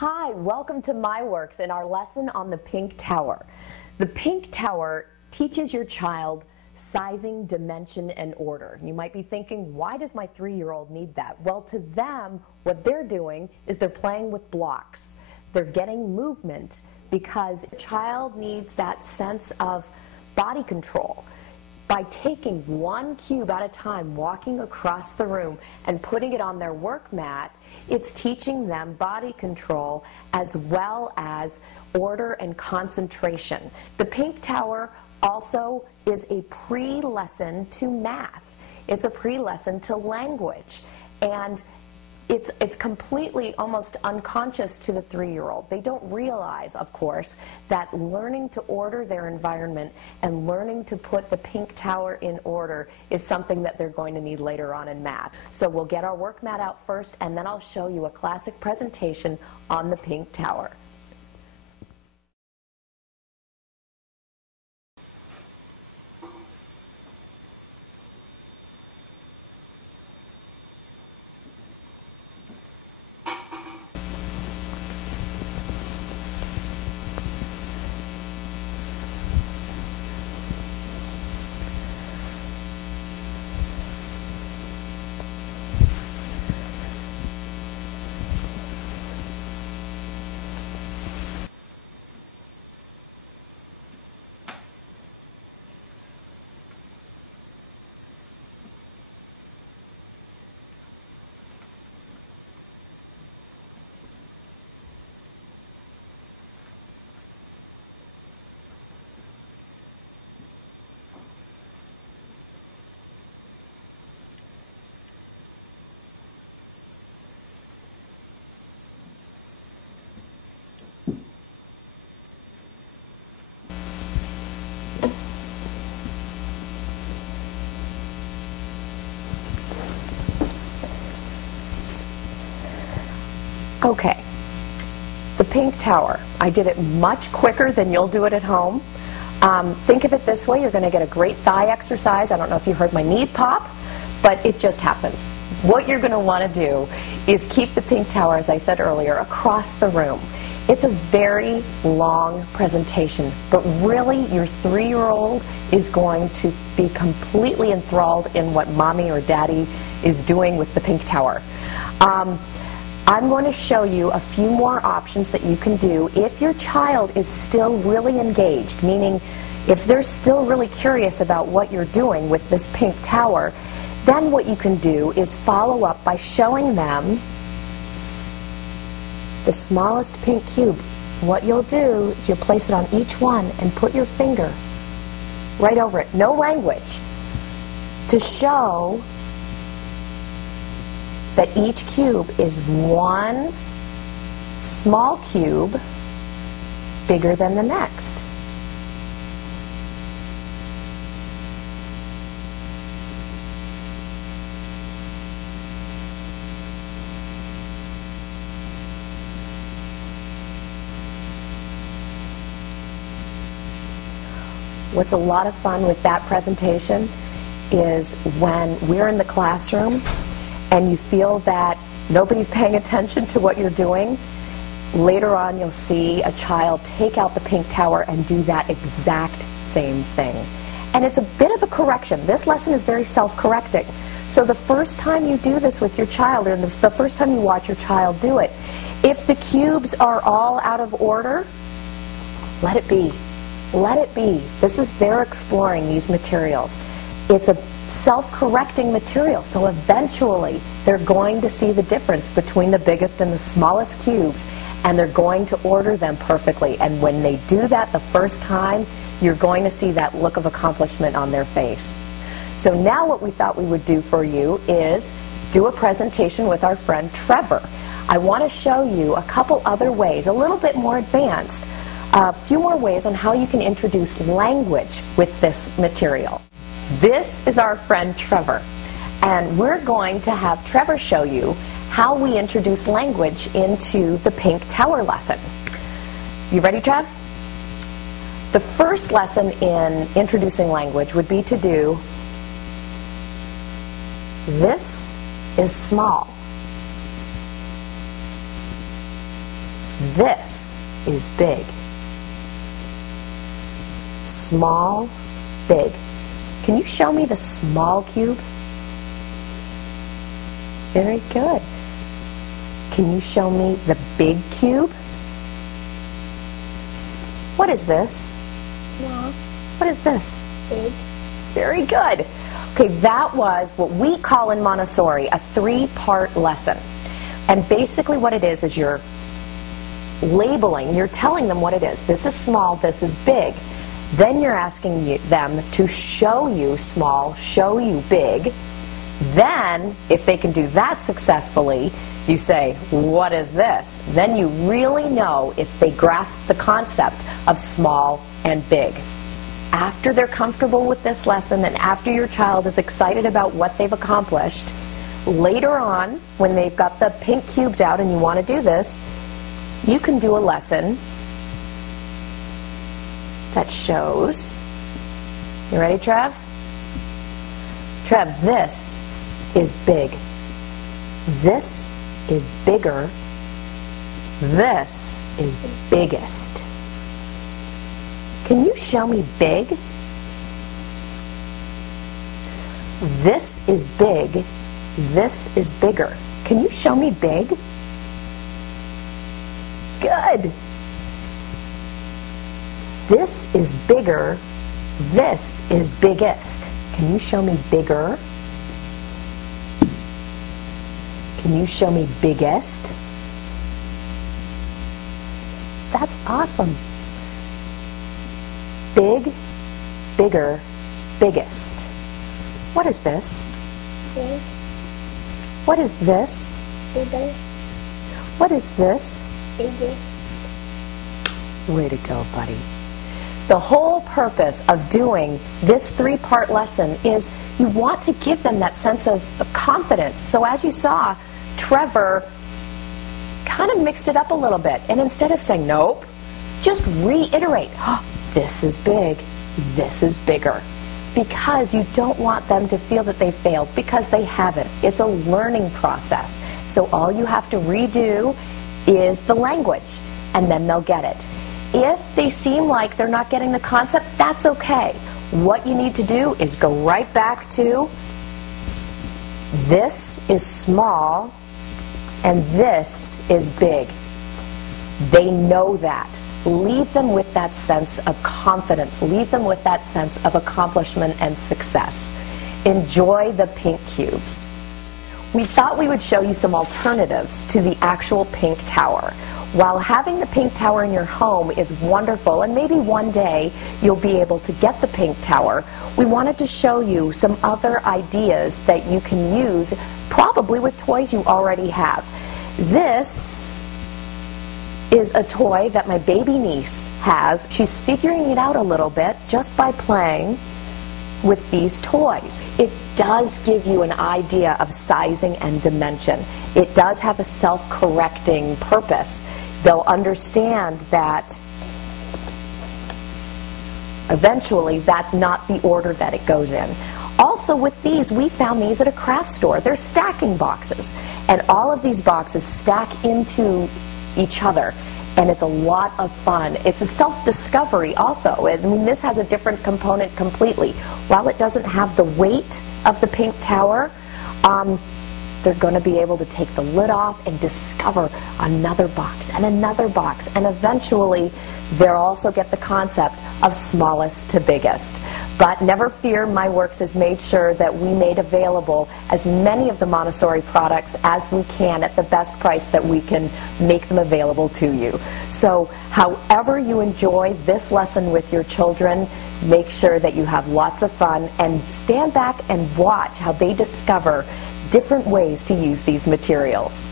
Hi, welcome to My Works and our lesson on the pink tower. The pink tower teaches your child sizing, dimension, and order. You might be thinking, why does my 3-year-old need that? Well, to them, what they're doing is they're playing with blocks. They're getting movement because a child needs that sense of body control. By taking one cube at a time, walking across the room and putting it on their work mat, it's teaching them body control as well as order and concentration. The pink tower also is a pre-lesson to math. It's a pre-lesson to language. And it's completely almost unconscious to the 3-year-old. They don't realize, of course, that learning to order their environment and learning to put the pink tower in order is something that they're going to need later on in math. So we'll get our work mat out first, and then I'll show you a classic presentation on the pink tower. Okay, the pink tower. I did it much quicker than you'll do it at home. Think of it this way, you're going to get a great thigh exercise. I don't know if you heard my knees pop, but it just happens. What you're going to want to do is keep the pink tower, as I said earlier, across the room. It's a very long presentation, but really your 3-year-old is going to be completely enthralled in what mommy or daddy is doing with the pink tower. I'm going to show you a few more options that you can do if your child is still really engaged, meaning if they're still really curious about what you're doing with this pink tower, then what you can do is follow up by showing them the smallest pink cube. What you'll do is you'll place it on each one and put your finger right over it. No language. To show that each cube is one small cube bigger than the next. What's a lot of fun with that presentation is when we're in the classroom and you feel that nobody's paying attention to what you're doing, later on you'll see a child take out the pink tower and do that exact same thing. And it's a bit of a correction. This lesson is very self-correcting. So the first time you do this with your child, or the first time you watch your child do it, if the cubes are all out of order, let it be. Let it be. This is they're exploring these materials. It's a self-correcting material, so eventually they're going to see the difference between the biggest and the smallest cubes, and they're going to order them perfectly. And when they do that the first time, you're going to see that look of accomplishment on their face. So now what we thought we would do for you is do a presentation with our friend Trevor. I want to show you a couple other ways, a little bit more advanced, a few more ways on how you can introduce language with this material. This is our friend Trevor, and we're going to have Trevor show you how we introduce language into the pink tower lesson. You ready, Trev? The first lesson in introducing language would be to do "This is small." This is big. Small, big. Can you show me the small cube? Very good. Can you show me the big cube? What is this? Small. What is this? Big. Very good. Okay, that was what we call in Montessori a 3-part lesson. And basically what it is you're labeling, you're telling them what it is. This is small, this is big. Then you're asking them to show you small, show you big. Then, if they can do that successfully, you say, what is this? Then you really know if they grasp the concept of small and big. After they're comfortable with this lesson and after your child is excited about what they've accomplished, later on, when they've got the pink cubes out and you want to do this, you can do a lesson that shows, you ready, Trev? Trev, this is big. This is bigger. This is biggest. Can you show me big? This is big. This is bigger. Can you show me big? Good. This is bigger. This is biggest. Can you show me bigger? Can you show me biggest? That's awesome. Big, bigger, biggest. What is this? Big. What is this? Bigger. What is this? Biggest. Way to go, buddy. The whole purpose of doing this 3-part lesson is you want to give them that sense of confidence. So as you saw, Trevor kind of mixed it up a little bit. And instead of saying, nope, just reiterate, oh, this is big, this is bigger. Because you don't want them to feel that they failed, because they haven't. It's a learning process. So all you have to redo is the language, and then they'll get it. If they seem like they're not getting the concept, that's okay. What you need to do is go right back to this is small and this is big. They know that. Leave them with that sense of confidence. Leave them with that sense of accomplishment and success. Enjoy the pink cubes. We thought we would show you some alternatives to the actual pink tower. While having the pink tower in your home is wonderful, and maybe one day you'll be able to get the pink tower, we wanted to show you some other ideas that you can use, probably with toys you already have. This is a toy that my baby niece has. She's figuring it out a little bit just by playing with these toys. It does give you an idea of sizing and dimension. It does have a self-correcting purpose. They'll understand that eventually that's not the order that it goes in. Also with these, we found these at a craft store. They're stacking boxes. And all of these boxes stack into each other. And it's a lot of fun. It's a self-discovery also. I mean, this has a different component completely. While it doesn't have the weight of the pink tower, they're going to be able to take the lid off and discover another box and another box. And eventually, they'll also get the concept of smallest to biggest. But never fear, My Works has made sure that we made available as many of the Montessori products as we can at the best price that we can make them available to you. So however you enjoy this lesson with your children, make sure that you have lots of fun and stand back and watch how they discover different ways to use these materials.